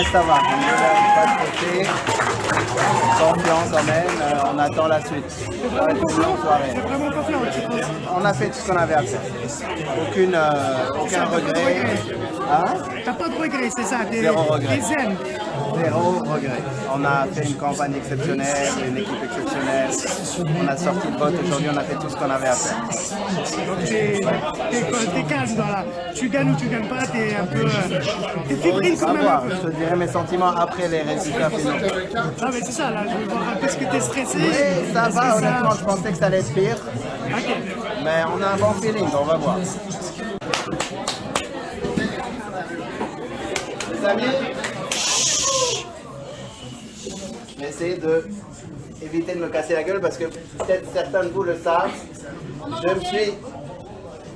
Ouais, ça va. On ne pas de côté. Confiant quand même. On attend la suite. Ça va être une longue soirée. C'est vraiment confiant, tu penses? On a fait tout ce qu'on avait à faire. Aucun regret. Hein? T'as pas de regret, c'est ça? Zéro regret. Des aimes. Zéro regret. On a fait une campagne exceptionnelle, une équipe exceptionnelle. On a sorti le vote aujourd'hui, on a fait tout ce qu'on avait à faire. Donc t'es calme dans là. Tu gagnes ou tu gagnes pas, t'es un peu... t'es fébrile On quand va même. voir. Je te dirai mes sentiments après les résultats finaux. Ah mais c'est ça, là, je veux voir un peu ce que t'es stressé. Oui, ça va, honnêtement, je pensais que ça allait être pire. Ok. Mais on a un bon feeling, on va voir. Les amis, je vais essayer de éviter de me casser la gueule parce que peut-être certains de vous le savent.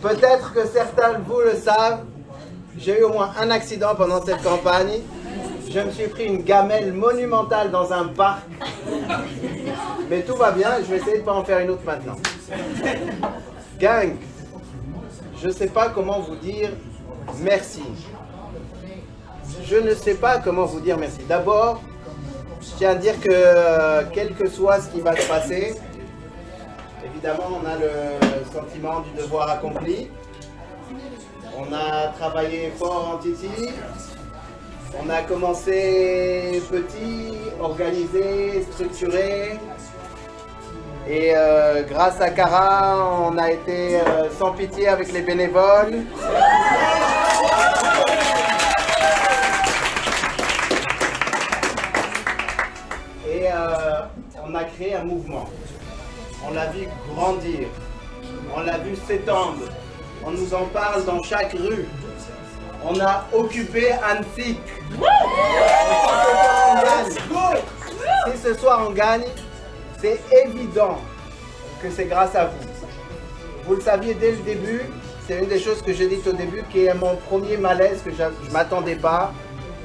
Peut-être que certains de vous le savent, j'ai eu au moins un accident pendant cette campagne. Je me suis pris une gamelle monumentale dans un parc. Mais tout va bien, je vais essayer de ne pas en faire une autre maintenant. Gang, je ne sais pas comment vous dire merci. Je ne sais pas comment vous dire merci. D'abord, je tiens à dire que quel que soit ce qui va se passer, évidemment, on a le sentiment du devoir accompli. On a travaillé fort en Titi. On a commencé petit, organisé, structuré. Et grâce à Cara, on a été sans pitié avec les bénévoles. Et on a créé un mouvement. On l'a vu grandir. On l'a vu s'étendre. On nous en parle dans chaque rue. On a occupé Annecy. Si ce soir on gagne, c'est évident que c'est grâce à vous. Vous le saviez dès le début, c'est une des choses que j'ai dites au début qui est mon premier malaise que je ne m'attendais pas.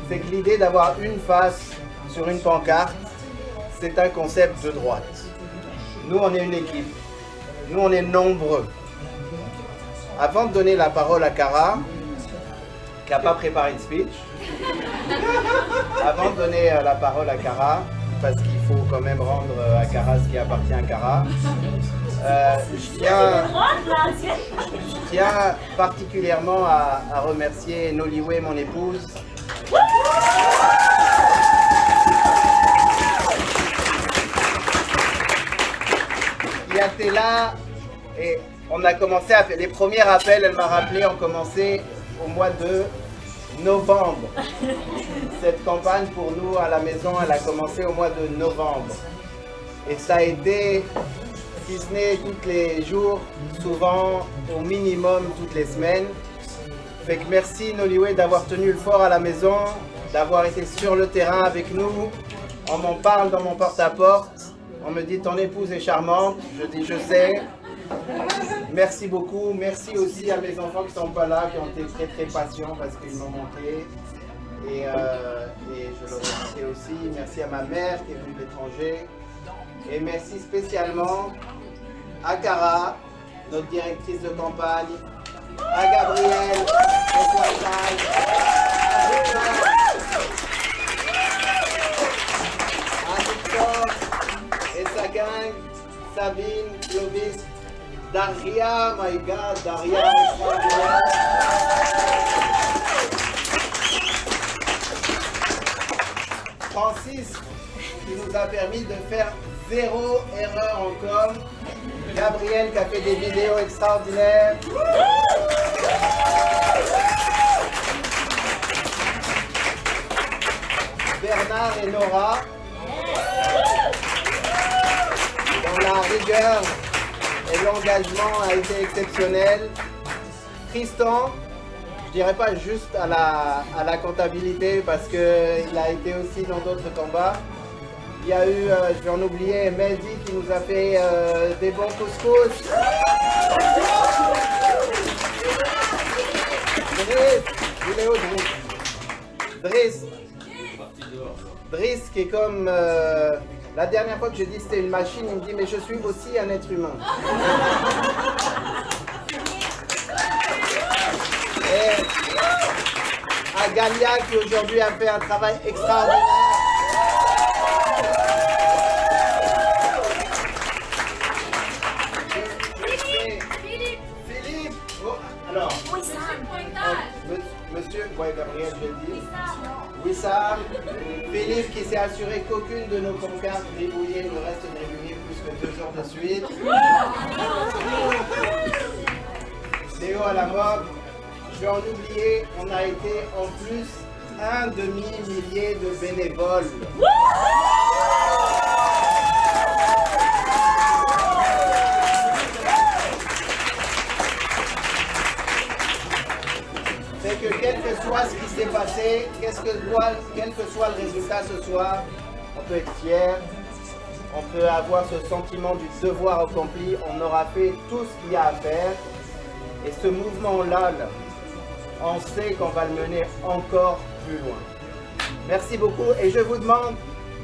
C'est que l'idée d'avoir une face sur une pancarte, c'est un concept de droite. Nous, on est une équipe. Nous, on est nombreux. Avant de donner la parole à Cara, qui n'a pas préparé une speech, avant de donner la parole à Cara, parce qu'il faut quand même rendre à Cara ce qui appartient à Cara, je tiens particulièrement à remercier Noliwe, mon épouse, qui a été là et on a commencé à faire les premiers appels, elle m'a rappelé, ont commencé au mois de novembre. Cette campagne pour nous à la maison, elle a commencé au mois de novembre. Et ça a été, si ce n'est tous les jours, souvent au minimum toutes les semaines. Fait que merci Noliwe d'avoir tenu le fort à la maison, d'avoir été sur le terrain avec nous. On m'en parle dans mon porte-à-porte. On me dit ton épouse est charmante. Je dis je sais. Merci beaucoup. Merci aussi à mes enfants qui ne sont pas là, qui ont été très très patients parce qu'ils m'ont manqué. Et je le remercie aussi. Merci à ma mère qui est venue de l'étranger. Et merci spécialement à Cara, notre directrice de campagne, à Gabriel, au pointage, à Victor et sa gang, Sabine, Clovis, Daria, my God, Daria, Francis, qui nous a permis de faire 0 erreur en com. Gabriel qui a fait des vidéos extraordinaires. Bernard et Nora. Dont la rigueur et l'engagement a été exceptionnel. Tristan, je dirais pas juste à la comptabilité parce qu'il a été aussi dans d'autres combats. Il y a eu, je vais en oublier, Mehdi qui nous a fait des bons couscous. Driss, il est où Driss? Driss qui est comme... la dernière fois que j'ai dit que c'était une machine, il me dit mais je suis aussi un être humain. Et à Galia qui aujourd'hui a fait un travail extraordinaire. Philippe. Oh, alors. Monsieur, ouais, Gabriel, je l'ai dit. Wissam. Philippe qui s'est assuré qu'aucune de nos pancartes débrouillées ne reste débrouillée plus que 2 jours de suite. Léo à la mode. Je vais en oublier, on a été en plus un demi-millier de bénévoles. C'est que quel que soit ce qui s'est passé, quel que soit le résultat ce soir, on peut être fier, on peut avoir ce sentiment du devoir accompli, on aura fait tout ce qu'il y a à faire. Et ce mouvement-là, on sait qu'on va le mener encore plus loin. Merci beaucoup et je vous demande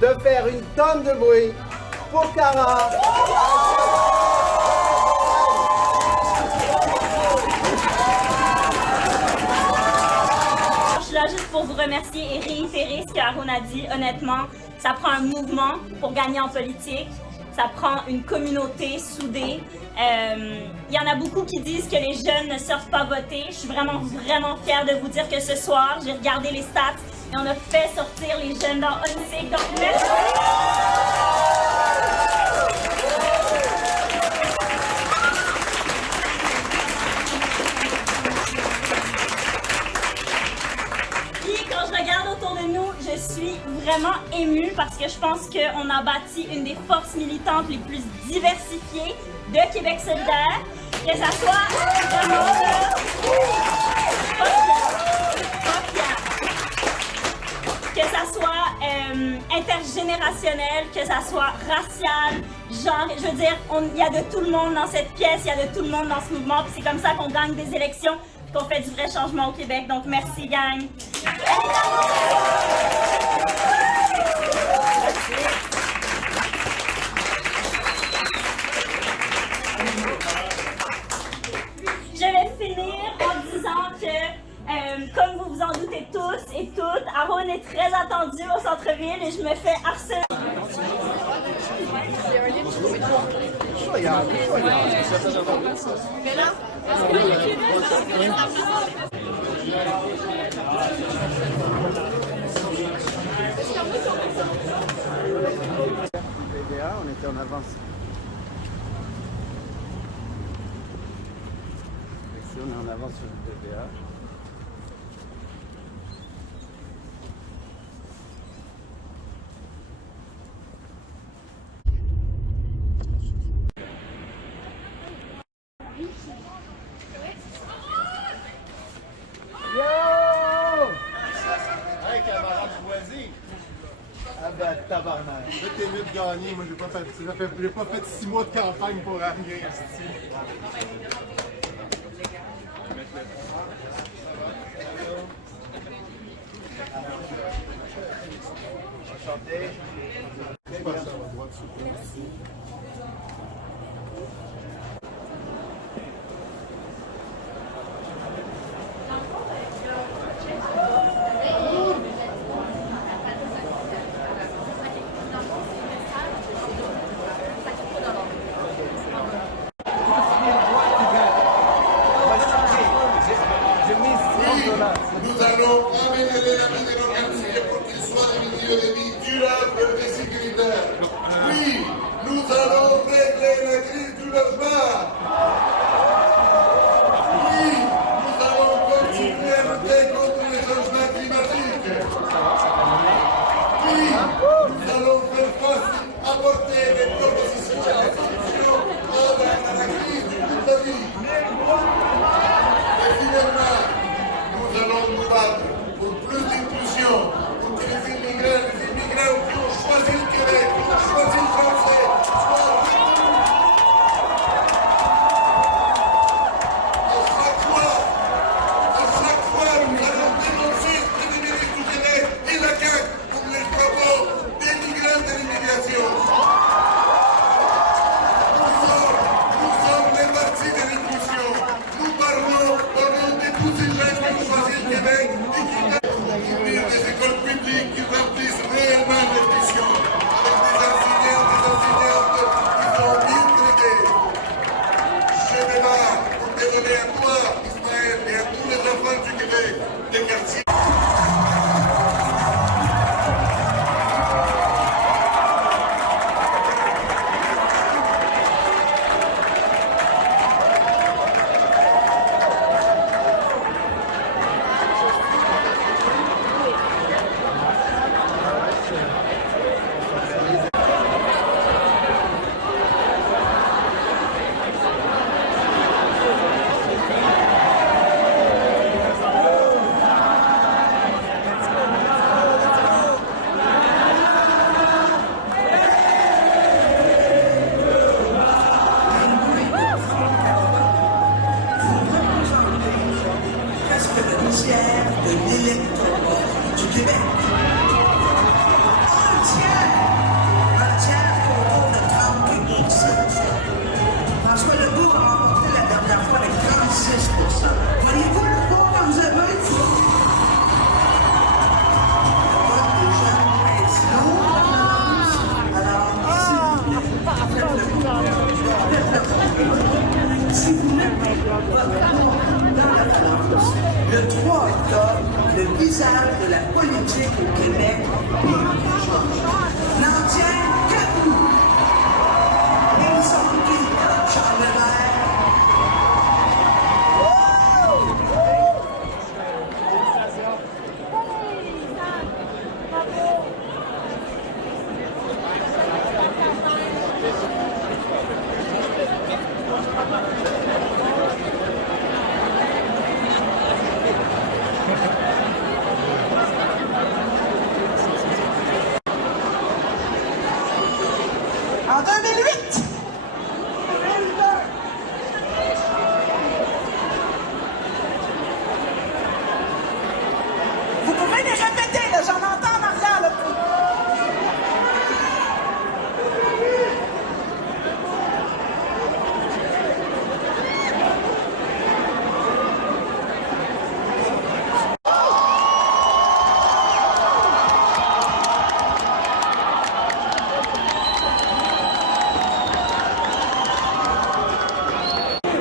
de faire une tonne de bruit pour Cara. Je suis là juste pour vous remercier et réitérer ce qu'Aaron a dit. Honnêtement, ça prend un mouvement pour gagner en politique. Ça prend une communauté soudée. Il y en a beaucoup qui disent que les jeunes ne sortent pas voter. Je suis vraiment fière de vous dire que ce soir, j'ai regardé les stats et on a fait sortir les jeunes dans ONSIG. Donc merci! Je suis vraiment émue parce que je pense qu'on a bâti une des forces militantes les plus diversifiées de Québec solidaire. Que ça soit vraiment que ça soit intergénérationnel, que ça soit racial, genre, je veux dire, il y a de tout le monde dans cette pièce, il y a de tout le monde dans ce mouvement, puis c'est comme ça qu'on gagne des élections, puis qu'on fait du vrai changement au Québec. Donc merci, gang! Je vais finir en disant que, comme vous vous en doutez tous et toutes, Aaron est très attendu au centre-ville et je me fais harceler. On était en avance. On est en avance sur le PVA. Ah bah tabarnak. Là t'es mieux de gagner, moi j'ai pas fait 6 mois de campagne pour rien. Enchanté. Nous allons améliorer la vie de nos quartiers pour qu'ils soient des milieux de vie durables et sécuritaires. Oui, nous allons régler la crise du logement. votre amour dans la France. Le 3 octobre, le visage de la politique au Québec n'en tient qu'à vous. Ils sont qui, Charles Lemaire? En 2008, vous pouvez les répéter, là, j'en entends en arrière. Là.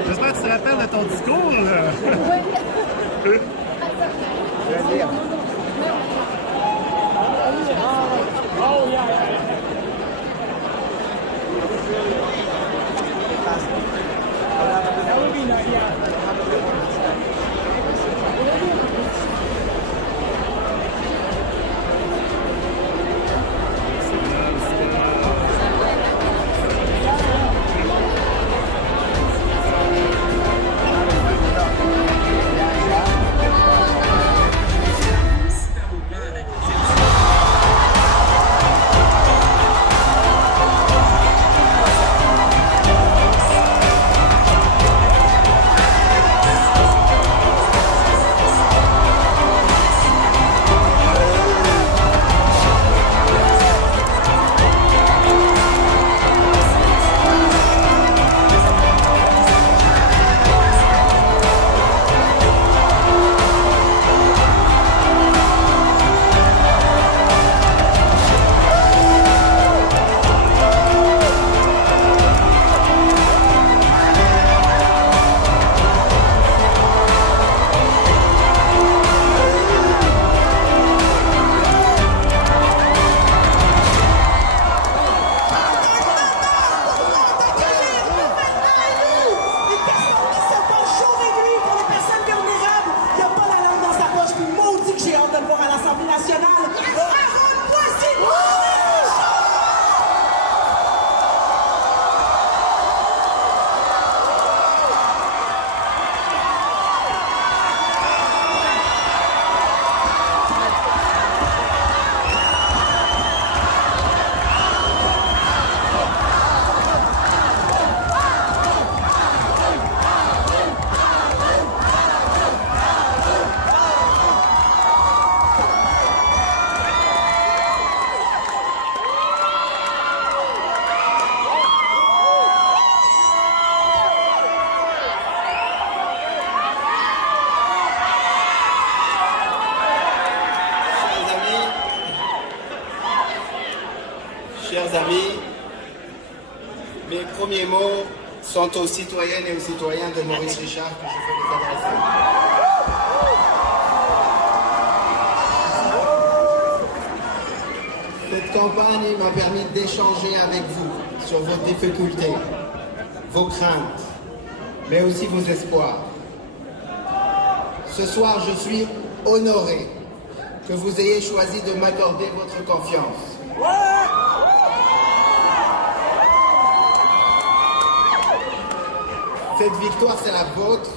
J'espère que tu te rappelles de ton discours. Là. Je vais dire. Chers amis, mes premiers mots sont aux citoyennes et aux citoyens de Maurice Richard que je veux les adresser. Cette campagne m'a permis d'échanger avec vous sur vos difficultés, vos craintes, mais aussi vos espoirs. Ce soir, je suis honoré que vous ayez choisi de m'accorder votre confiance. Cette victoire, c'est la vôtre.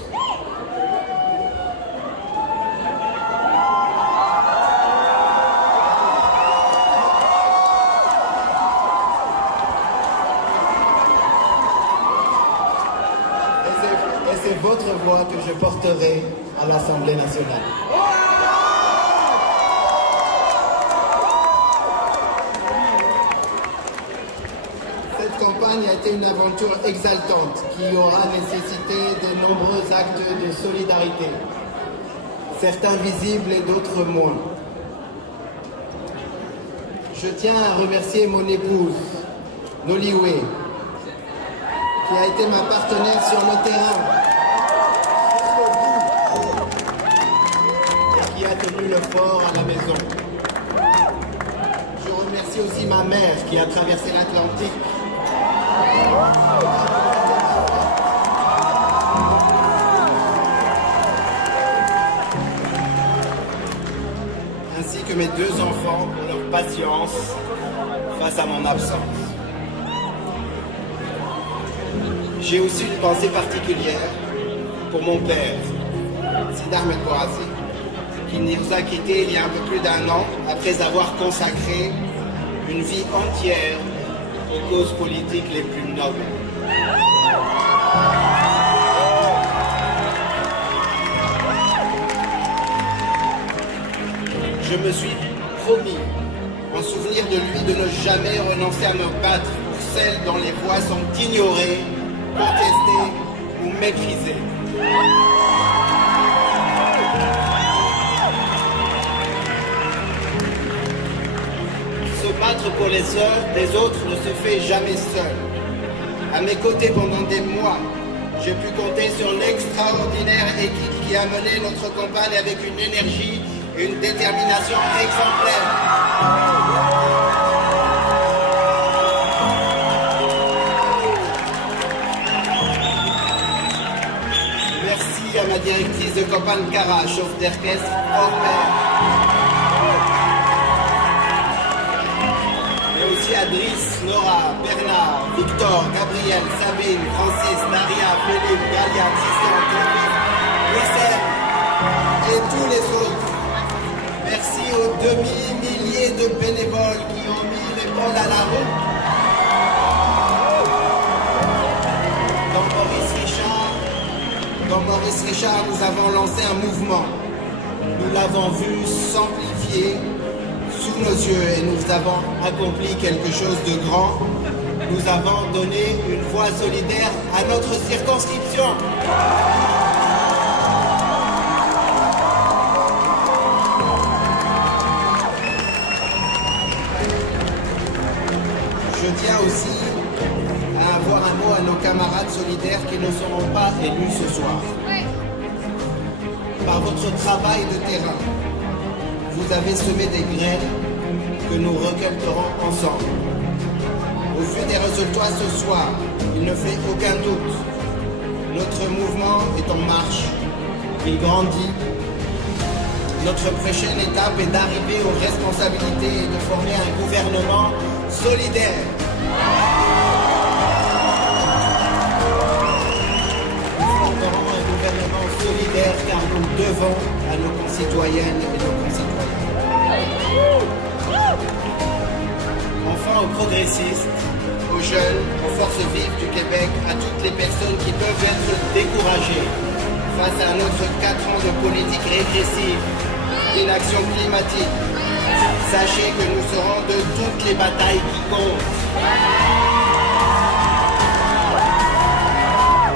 Et c'est votre voix que je porterai à l'Assemblée nationale. Cette campagne a été une aventure exaltante qui aura nécessité de nombreux actes de solidarité, certains visibles et d'autres moins. Je tiens à remercier mon épouse, Noliwe, qui a été ma partenaire sur le terrain. confort à la maison. Je remercie aussi ma mère qui a traversé l'Atlantique. Ainsi que mes deux enfants pour leur patience face à mon absence. J'ai aussi une pensée particulière pour mon père, Sidi Ahmed Bouazi, qui nous a quittés il y a un peu plus d'1 an après avoir consacré une vie entière aux causes politiques les plus nobles. Je me suis promis, en souvenir de lui, de ne jamais renoncer à me battre pour celles dont les voix sont ignorées, contestées ou méprisées. Se battre pour les autres ne se fait jamais seul. À mes côtés pendant des mois, j'ai pu compter sur l'extraordinaire équipe qui a mené notre campagne avec une énergie et une détermination exemplaires. Merci à ma directrice de campagne Cara, chef d'orchestre hors pair. Mais aussi à Driss, Nora, Bernard, Victor, Gabriel, Sabine, Francis, Daria, Philippe, Galia, Tristan, Clovis, Wissem et tous les autres. Merci aux demi-milliers de bénévoles qui ont mis l'épaule à la roue. Dans Maurice Richard, nous avons lancé un mouvement. Nous l'avons vu s'amplifier sous nos yeux et nous avons accompli quelque chose de grand. Nous avons donné une voix solidaire à notre circonscription. Je tiens aussi à avoir un mot à nos camarades solidaires qui ne seront pas élus ce soir. Par votre travail de terrain, vous avez semé des graines que nous récolterons ensemble. Au vu des résultats ce soir, il ne fait aucun doute. Notre mouvement est en marche, il grandit. Notre prochaine étape est d'arriver aux responsabilités et de former un gouvernement solidaire. Nous formerons un gouvernement solidaire car nous devons à nos concitoyennes et nos concitoyens. Enfin aux progressistes, aux jeunes, aux forces vives du Québec, à toutes les personnes qui peuvent être découragées face à notre 4 ans de politique régressive, d'inaction climatique. Sachez que nous serons de toutes les batailles qui comptent.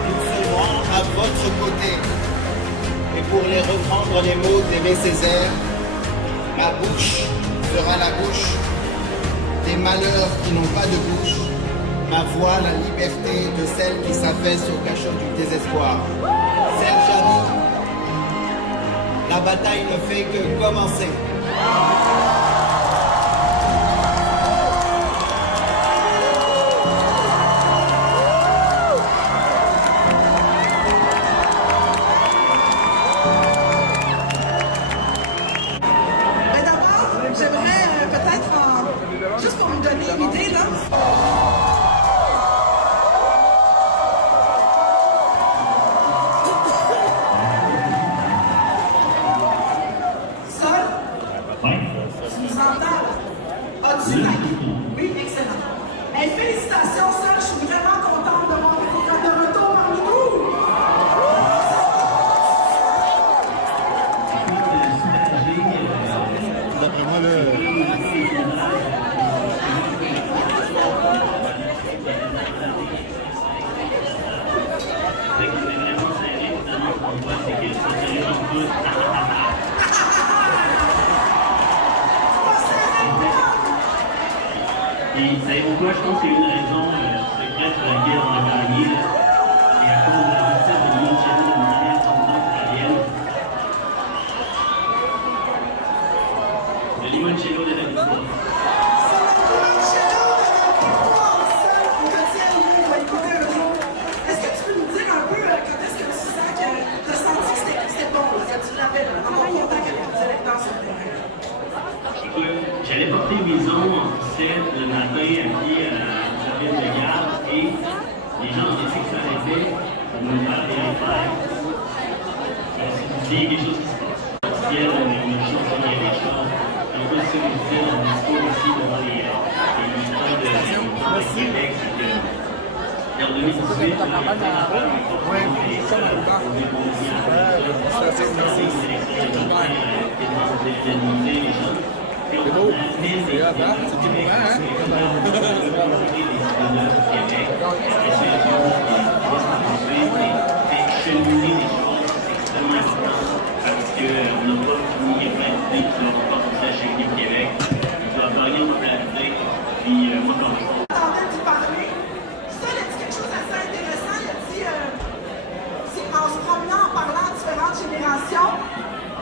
Nous serons à votre côté. Et pour les reprendre les mots d'Aimé Césaire, ma bouche sera la bouche des malheurs qui n'ont pas de bouche. Ma voix, la liberté de celles qui s'affaissent au cachot du désespoir. Serge Ami, la bataille ne fait que commencer. Mais d'abord, j'aimerais peut-être, juste pour me donner une idée, là. Sol, tu nous entends? As-tu la... Oui, excellent. Et félicitations, Sol, je suis vraiment contente de mon de retour parmi nous. D'après moi, là, Et vous savez pourquoi? Je pense qu'il y a une raison secrète pour laquelle on a gagné. Et à cause de la recette de l'Union de monnaie australienne. il y a quelque chose qui se passe. Il y a une chanson, il y a des chants. Un peu ce que je disais dans le discours aussi devant les militants de Québec, c'est que en 2018,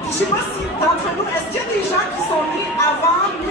je ne sais pas si d'entre nous, est-ce qu'il y a des gens qui sont nés avant 1900?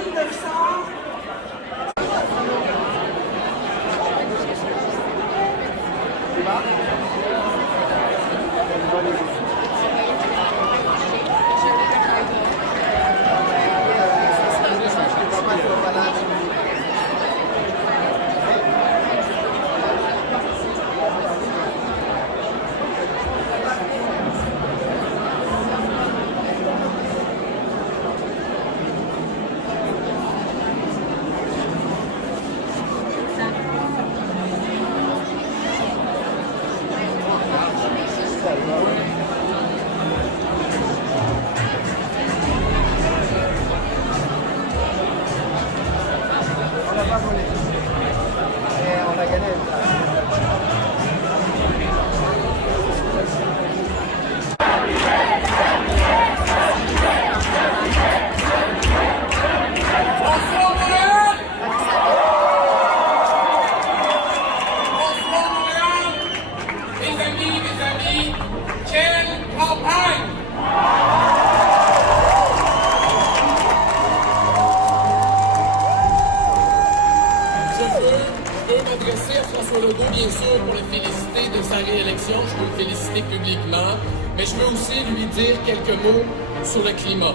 Bien sûr, pour le féliciter de sa réélection, je veux le féliciter publiquement, mais je veux aussi lui dire quelques mots sur le climat.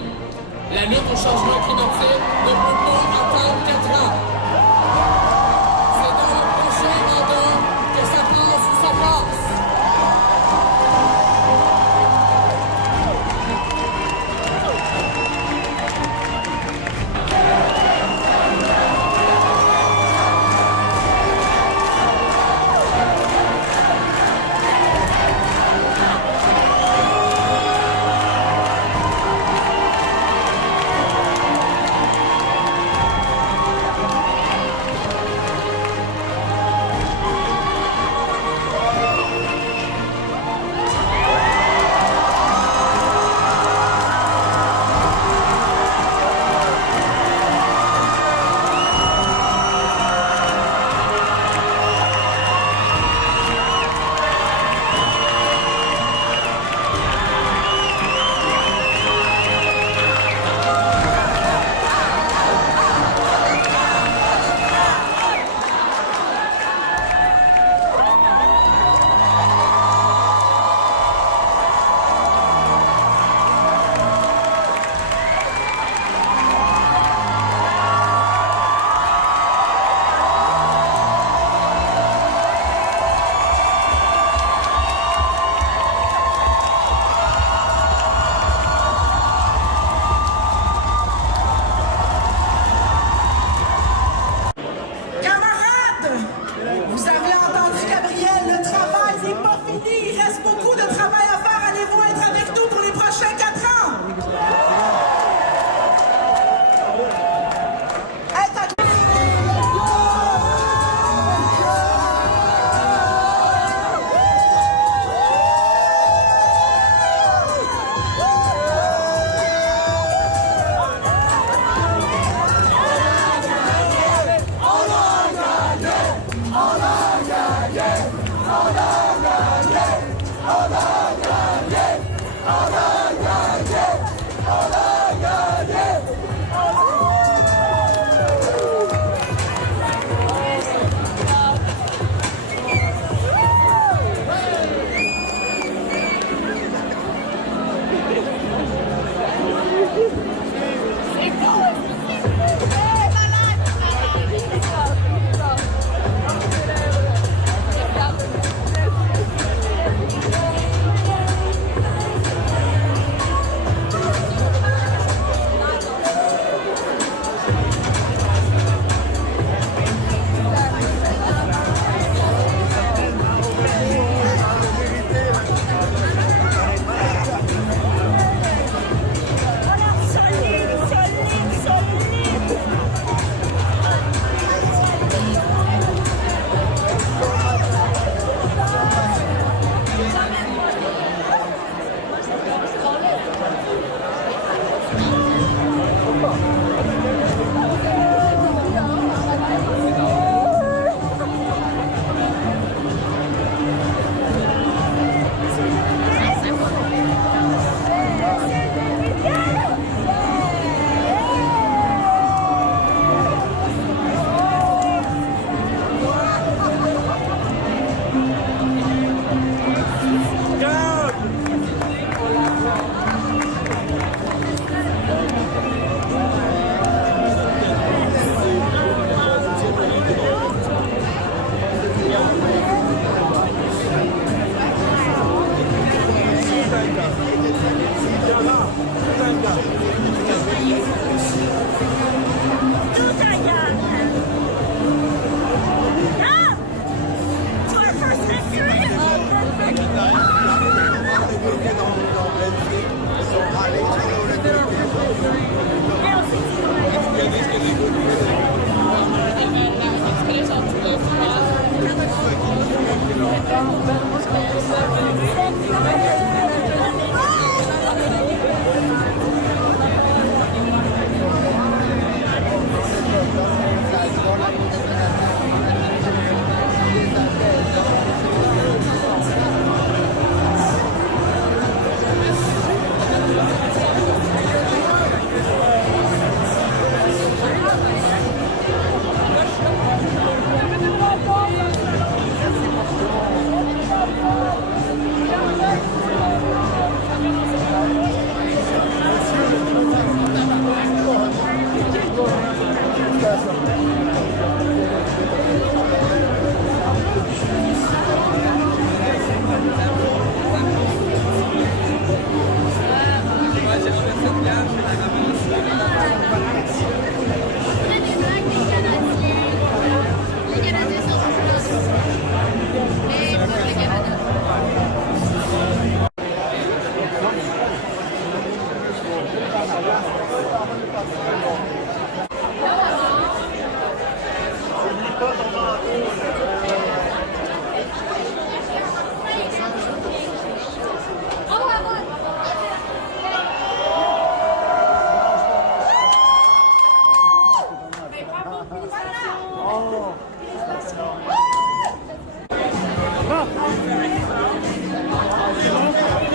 La lutte au changement climatique ne peut pas attendre 4 ans. C'est dans le prochain mandat que ça passe ou ça passe.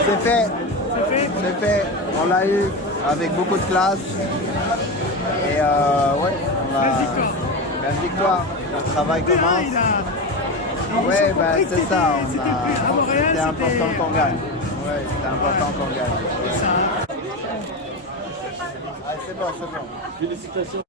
C'est fait. C'est fait. On l'a eu avec beaucoup de classe. Et ouais, on a... Belle victoire. Le travail commence. Ouais, bah, c'est ça. C'était important qu'on gagne. Ouais, c'était important qu'on gagne. Ouais. Ah, c'est bon, c'est bon. Félicitations.